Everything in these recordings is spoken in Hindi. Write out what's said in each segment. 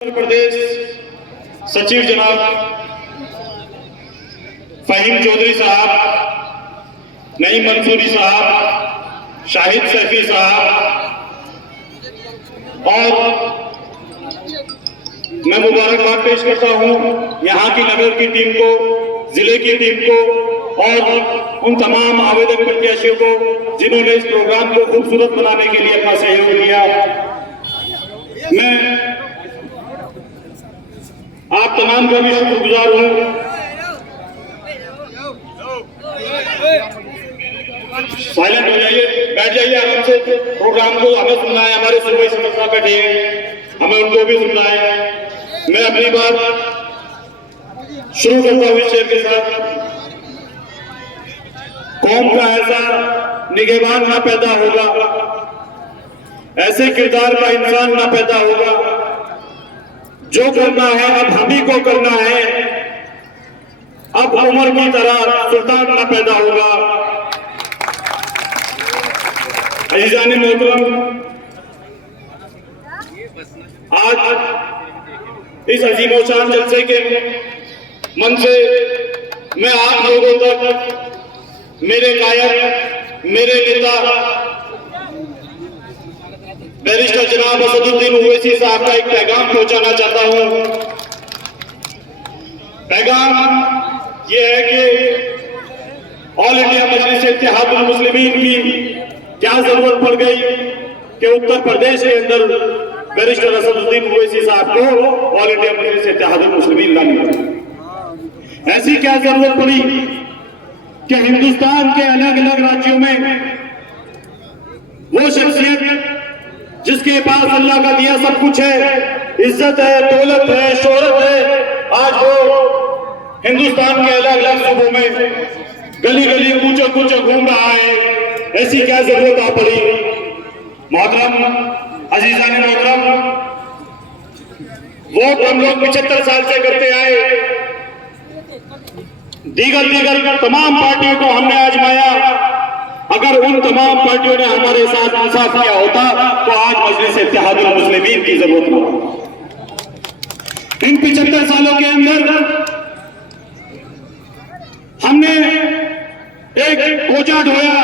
उत्तर प्रदेश सचिव जनाब फहीम चौधरी साहब, नईम मंसूरी साहब, शाहिद सैफी साहब और मैं मुबारकबाद पेश करता हूं यहां की नगर की टीम को, जिले की टीम को और उन तमाम आवेदक प्रत्याशियों को जिन्होंने इस प्रोग्राम को खूबसूरत बनाने के लिए अपना सहयोग दिया। मैं आप तमाम का भी शुक्रगुजार हूं। साइलेंट हो जाइए, बैठ जाइए आराम से। प्रोग्राम को हमें सुनना है, हमारे सूबाई सदस्य साहब बैठे हैं, हमें उनको भी सुनना है। मैं अपनी बात शुरू करता हूं इस शेर के साथ। कौम का ऐसा निगहबान ना पैदा होगा, ऐसे किरदार का इंसान ना पैदा होगा, जो करना है अब हम ही को करना है, अब उमर की तरह सुल्तान ना पैदा होगा। अजीजान मोहतरम, आज इस अजीमोशान जलसे के मन से मैं आप लोगों तक मेरे कायद, मेरे नेता बैरिस्टर जनाब असदुद्दीन ओवैसी साहब का एक पैगाम पहुंचाना चाहता हूं। पैगाम यह है कि ऑल इंडिया मजलिस इत्तेहादुल मुस्लिमीन की क्या जरूरत पड़ गई कि उत्तर प्रदेश के अंदर बैरिस्टर असदुद्दीन ओवैसी साहब को ऑल इंडिया मजलिस इत्तेहादुल मुस्लिमीन लानी पड़ी। ऐसी क्या जरूरत पड़ी कि हिंदुस्तान के अलग अलग राज्यों में वो शख्सियत जिसके पास अल्लाह का दिया सब कुछ है, इज्जत है, दौलत है, शोहरत है, आज वो हिंदुस्तान के अलग अलग सूबों में गली गली कूचे कूचे घूम रहा है। ऐसी क्या जरूरत आ पड़ी? मोहतरम, अजीजान मोहतरम, वोट हम लोग 75 साल से करते आए, दीगर तमाम पार्टियों को हमने आजमाया। अगर उन तमाम पार्टियों ने हमारे साथ इंसाफ किया होता तो आज मजलिस इत्तेहादुल मुस्लिमीन की जरूरत न होती। इन 75 सालों के अंदर हमने एक बोझा ढोया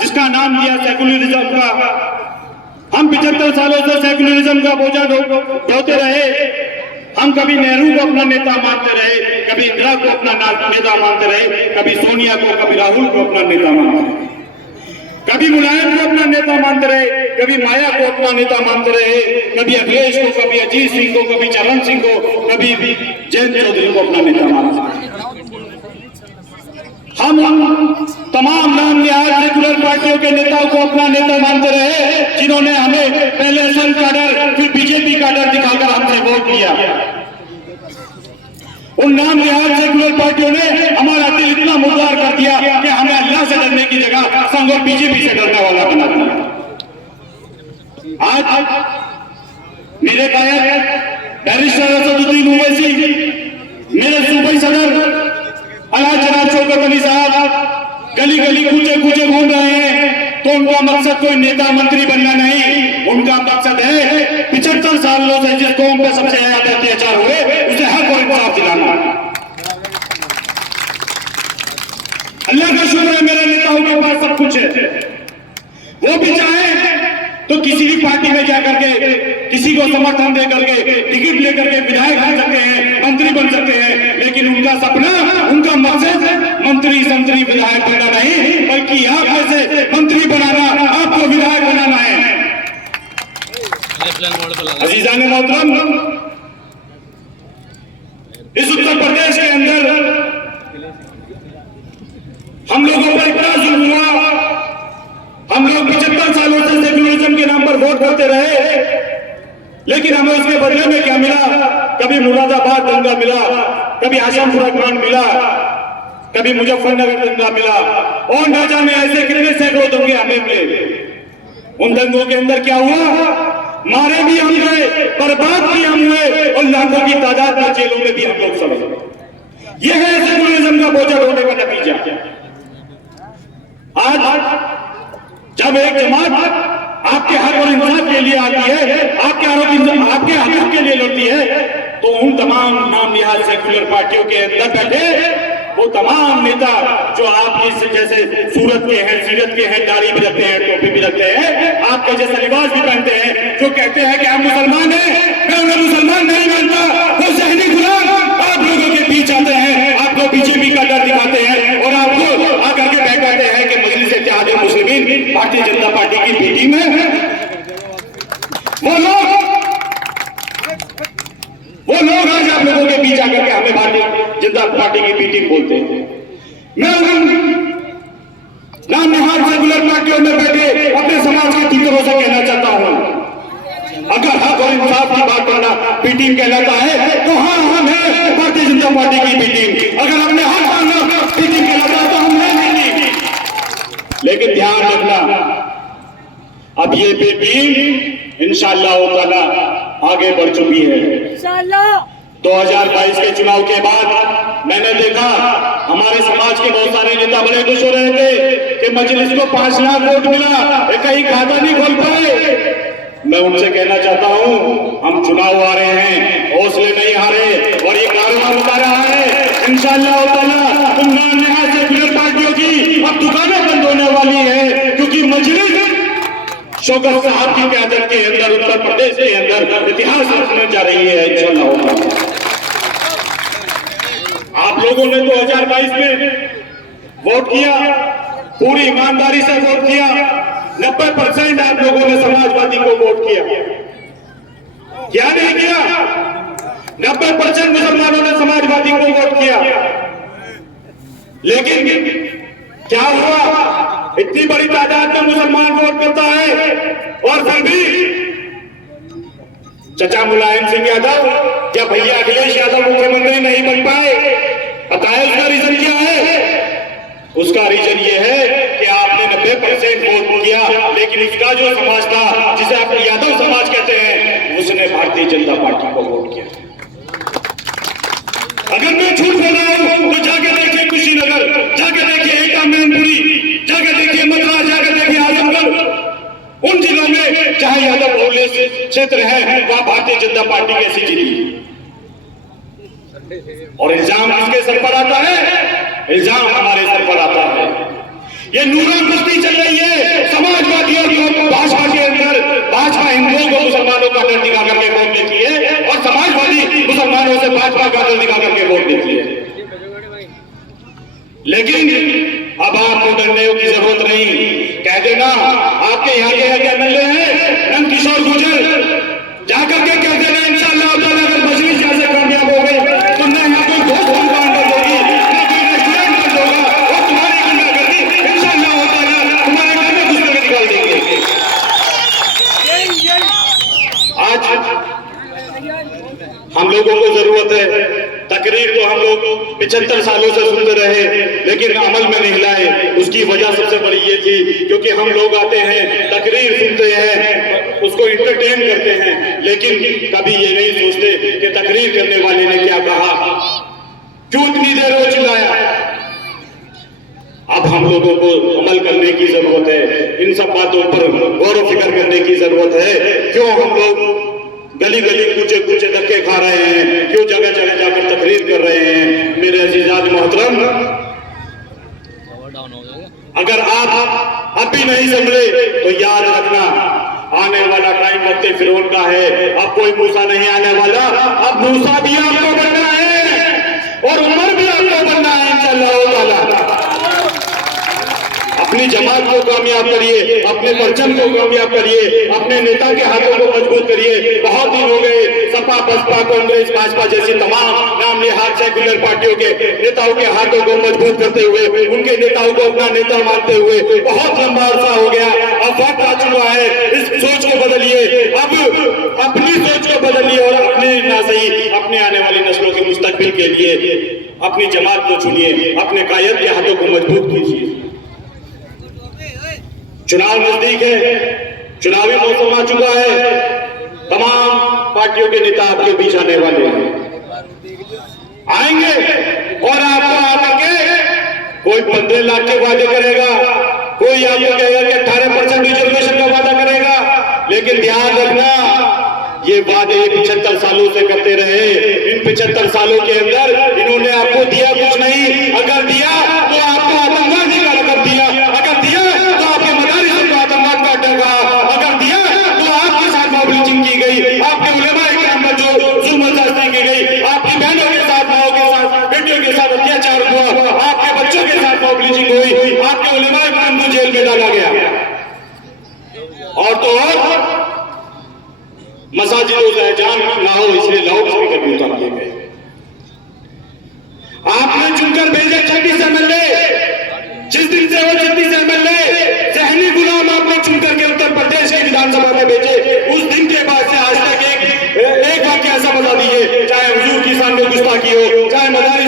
जिसका नाम दिया सेकुलरिज्म का। हम 75 सालों से सेकुलरिज्म का बोझा ढोते रहे। हम कभी नेहरू को अपना नेता मानते रहे, कभी इंदिरा को अपना नेता मानते रहे, कभी सोनिया को, कभी राहुल को अपना नेता मानते रहे, कभी मुलायम को अपना नेता मानते रहे, कभी माया को अपना नेता मानते रहे, कभी अखिलेश को, कभी अजीत सिंह को, कभी चरण सिंह को, कभी जयंत चौधरी को अपना नेता मानते रहे। हम तमाम नाम निहाल सेकुलर पार्टियों के नेताओं को अपना नेता मानते रहे, जिन्होंने हमें पहले सन काडर फिर बीजेपी काडर दिखाकर हमसे वोट लिया। उन नाम निहाल सेकुलर पार्टियों ने हमारा दिल इतना मुर्दार कर दिया कि हमें अल्लाह से डरने की जगह संघ और बीजेपी से डरने वाला बना दिया। आज मेरे कायद बैरिस्टर असदुद्दीन ओवैसी, मेरे सूबाई सदर अल्लाह जनाब शौकत अली साहब गली गली कूचे कूचे घूम रहे हैं, तो उनका मकसद कोई नेता मंत्री बनना नहीं, उनका मकसद है 75 सालों से जिस कौम पे सबसे ज्यादा अत्याचार हुए उसे हक और इंसाफ दिलाना। अल्लाह का शुक्र है मेरे नेताओं के पास सब कुछ है। वो भी चाहे तो किसी भी पार्टी में जा करके किसी को समर्थन दे करके टिकट लेकर के विधायक बन सकते हैं, मंत्री बन सकते हैं, लेकिन उनका सपना, उनका मकसद मंत्री संतरी विधायक बनना नहीं, बल्कि आप ऐसे मंत्री बनाना, आपको विधायक बनाना है। अजीजान मोहतरम, इस उत्तर प्रदेश के अंदर हम लोगों पर इतना जुल्म हुआ। हम लोग 75 सालों से सेकुलरिज्म के नाम पर वोट करते रहे, लेकिन हमें उसके बदले में क्या मिला? कभी मुरादाबाद दंगा मिला, कभी आशमपुरा कांड मिला, कभी मुजफ्फरनगर दंगा मिला, और न जाने ऐसे कितने सैकड़ों दंगे हमें मिले। उन दंगों के अंदर क्या हुआ? मारे भी हम गए, बर्बाद भी हम हुए, और लाखों की तादाद में जेलों में भी हम लोग सड़े। यह है सेकुलरिज्म का बोझा ढोने का नतीजा। आज जब एक जमात आपके हक और इंसाफ के लिए आती है, आपके हक के लिए लड़ती है, तो उन तमाम नाम निहाल सेक्युलर पार्टियों के अंदर बैठे वो तमाम नेता जो आपकी जैसे सूरत के हैं, सीरत के हैं, दाढ़ी भी रखते हैं, टोपी भी रखते हैं, आपके जैसा लिबास भी पहनते हैं, जो कहते हैं कि हम मुसलमान हैं, मैं उन्हें मुसलमान नहीं मानता, वो ज़हनी गुलाम आप लोगों के बीच आते हैं, आपको बीजेपी का डर दिखाते हैं और आपको आकर के बहकाते हैं कि मजलिस इत्तेहाद मुस्लिमीन भारतीय जनता पार्टी की बी टीम है। वो लोग आज आप लोगों के बीच आकर के हमें भारतीय जनता पार्टी की बी टीम बोलते हैं। मैं नाम निहाल सेक्युलर पार्टियों में बैठे अपने समाज के टीचरों से कहना चाहता हूं, अगर हक और इंसाफ की बात करना बी टीम कहलाता है तो हाँ, हम हैं भारतीय जनता पार्टी की बी टीम। अगर हमने हक मांगना बी टीम कहलाता है तो हम हैं नहीं। लेकिन ध्यान रखना, अब ये बी टीम इंशाअल्लाह ताला आगे बढ़ चुकी है। 2022 के चुनाव के बाद मैंने देखा हमारे समाज के बहुत सारे नेता बड़े खुश हो रहे थे कि मजलिस को 5 लाख वोट मिला, कहीं खाता नहीं खोल पाए। मैं उनसे कहना चाहता हूं, हम चुनाव आ रहे हैं, हौसले नहीं हारे और ये कारवां होता रहा है। इंशाअल्लाह ताला तुम नाम निहाल सेक्युलर पार्टियों की अब दुकानें बंद होने वाली है, क्योंकि मजलिस शौकत साहब की क़यादत के अंदर उत्तर प्रदेश के अंदर इतिहास रचने जा रही है। इंशाअल्लाह आप लोगों ने 2022 में वोट किया, पूरी ईमानदारी से वोट किया। 90% आप लोगों ने समाजवादी को वोट किया, क्या नहीं किया? 90% मुसलमानों ने समाजवादी को वोट किया। लेकिन क्या हुआ? इतनी बड़ी तादाद में मुसलमान वोट करता है और फिर भी चचा मुलायम सिंह यादव या भैया अखिलेश यादव मुख्यमंत्री नहीं बन पाए। बताए उसका रीजन क्या है? उसका रीजन ये है कि आपने 90% वोट किया, लेकिन इसका जो समाज था जिसे आप यादव समाज कहते हैं, उसने भारतीय जनता पार्टी को वोट किया। अगर मैं झूठ बोला हूं तो जाके देखिए कुशीनगर, जाके देखिए एटा मैनपुरी, जाके देखिए मद्रास, जाके देखिए आजमगढ़। उन जिलों में चाहे यादव बहुल्य क्षेत्र है, वहां भारतीय जनता पार्टी कैसी जीती। और इल्जाम किसके सर पर आता है? इल्जाम हमारे सर पर आता है। ये नूरा कुश्ती चल रही है समाजवादियों की, भाजपा के अंदर। भाजपा हिंदुओं को मुसलमानों का डर दिखा करके वोट देती है और समाजवादी मुसलमानों से भाजपा का डर दिखा करके वोट देती है। लेकिन अब आपको डरने की जरूरत नहीं। कह देना आपके यहाँ के एमएलए हैं नंद किशोर गुर्जर, जाकर के कह देना इंशाअल्लाह अगर मजलिस जैसे कामयाब हो गए तो न यहाँ कोई घोष दुकान बंद होगी, न कोई रेस्टोरेंट बंद होगा और तुम्हारी गुंडागर्दी इंशाअल्लाह होता है तुम्हारे घर में घुस कर निकाल देंगे। आज हम लोगों को जरूरत है, तकरीर तो हम लोग 75 सालों से सुनते रहे लेकिन अमल में नहीं लाए। उसकी वजह सबसे बड़ी ये थी क्योंकि हम लोग आते हैं, तकरीर सुनते हैं, उसको इंटरटेन करते हैं, लेकिन कभी ये नहीं सोचते कि तकरीर करने वाले ने क्या कहा, क्यों इतनी देर वो चिल्लाया। अब हम लोगों को अमल करने की जरूरत है, इन सब बातों पर गौर फिक्र करने की जरूरत है। क्यों हम लोग गली गली कूचे कूचे धक्के खा रहे हैं, क्यों जगह जगह जाकर तकरीर कर रहे हैं। मेरे अजीजान मोहतरम, अगर आप अब भी नहीं संभले तो याद रखना आने वाला टाइम वक्त फिरौन का है। अब कोई मूसा नहीं आने वाला, अब मूसा भी आपको बनना है और उमर भी आपको बनना है इंशाअल्लाह ताला। अपनी जमात को कामयाब करिए, अपने परचम को कामयाब करिए, अपने नेता के हाथों को मजबूत करिए। बहुत दिन हो गए सपा, बसपा, कांग्रेस, भाजपा जैसी तमाम नाम निहाल सेक्युलर पार्टियों के नेताओं के हाथों को मजबूत करते हुए, उनके नेताओं को अपना नेता मानते हुए बहुत लंबा अरसा हो गया। अब वक्त आ चुका है, इस सोच को बदलिए, अब अपनी सोच को बदलिए और अपने ना सही अपने आने वाली नस्लों के मुस्तकबिल के लिए अपनी जमात को चुनिए, अपने कायद के हाथों को मजबूत कीजिए। चुनाव नजदीक है, चुनावी मौसम आ चुका है, तमाम पार्टियों के नेता आपके बीच आने वाले हैं, आएंगे और आपको आकर के कोई 15 लाख के वादे करेगा, कोई आपको कहेगा कि 18% रिजर्वेशन का वादा करेगा, लेकिन ध्यान रखना, ये वादे 75 सालों से करते रहे। इन 75 सालों के अंदर इन्होंने आपको दिया कुछ नहीं। अगर दिया तो आपको आतंकवादी का लकब दिया, अगर दिया तो आपके मदारिस को आतंकवाद का अड्डा कहा, अगर दिया तो आपके साथ मॉब लिंचिंग की गई, आपके उलेमाए किराम पर जो जुल्म ज़्यादती की गई, आपकी बहनों के साथ, माओ के साथ, बेटियों के साथ अत्याचार हुआ, आपके बच्चों के साथ मॉब लिंचिंग हुई, आपके उलेमाए किराम को जेल में डाला गया। और तो और मसाजिदों से अजान ना हो इसलिए लाउड स्पीकर भी उतार दिए गए। आपने चुनकर भेजे 36 एमएलए, जिस दिन से वो 36 एमएलए ज़हनी गुलाम आपने चुनकर के उत्तर प्रदेश की विधानसभा में भेजे, उस दिन के बाद से आज तक एक वाक्य ऐसा बता दीजिए, चाहे हुजूर की शान में गुस्ताखी हो, चाहे मदारिस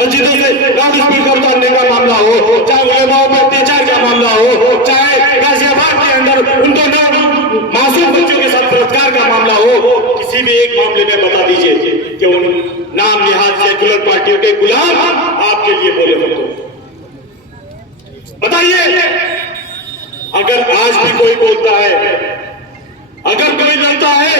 मस्जिदों से लाउड स्पीकर उतारने का मामला हो, चाहे उलेमाओं पर अत्याचार का मामला हो, चाहे गाजियाबाद के अंदर उनको मासूम बच्चों के साथ बलात्कार का मामला हो, किसी भी एक मामले में बता दीजिए कि उन नाम निहाद सेकुलर पार्टियों के गुलाम आपके लिए बोले हो तो बताइए। अगर आज भी कोई बोलता है, अगर कोई लड़ता है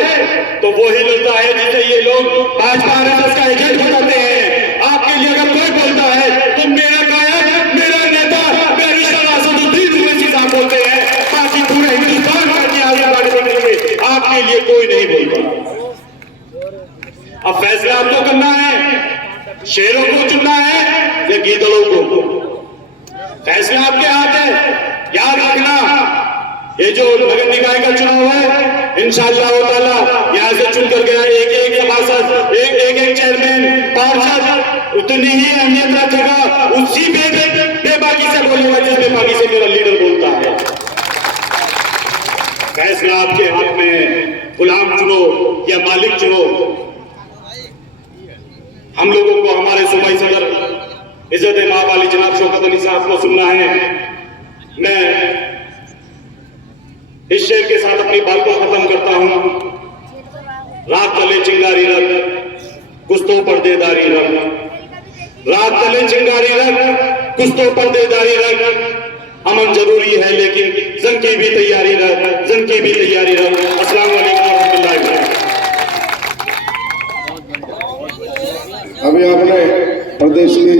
तो वो ही लड़ता है जिसे ये लोग भाजपा आरएसएस का एजेंट बताते हैं। आपके लिए अगर कोई बोलता है तो मेरा कायद, मेरा नेता बैरिस्टर असदुद्दीन ओवैसी साहब बोलते हैं, बाकी पूरे हिंदुस्तान के आगे बढ़ने के आपके लिए कोई नहीं बोलता। अब फैसला आपको करना है, शेरों को चुनना है या गीदड़ों को, फैसला आपके हाथ है। याद रखना, ये जो नगर निकाय का चुनाव है, इंशाअल्लाह ताला यहां से चुनकर गया एक सभासद, एक चेयरमैन, पार्षद उतनी ही अहमियत रखेगा, उसी बेबाकी से बोलेगा जिस बेबाकी से मेरा लीडर बोलता है। फैसला आपके हाथ में है, गुलाम चुनो या मालिक चुनो। हम लोगों को हमारे सूबाई सदर इज्जत माँ वाली जनाब शौकत अली साहब को सुनना है। मैं इस शेर के साथ अपनी बात को खत्म करता हूं। रात तले चिंगारी रख, कुछ तो पर्देदारी रख, रात तले चिंगारी रख, कुछ तो पर्देदारी रख। अमन जरूरी है लेकिन जंग की भी तैयारी रख, जंग की भी तैयारी रख। अस्सलाम वालेकुम रहमतुल्लाहि व बरकातहू। अभी आपने प्रदेश की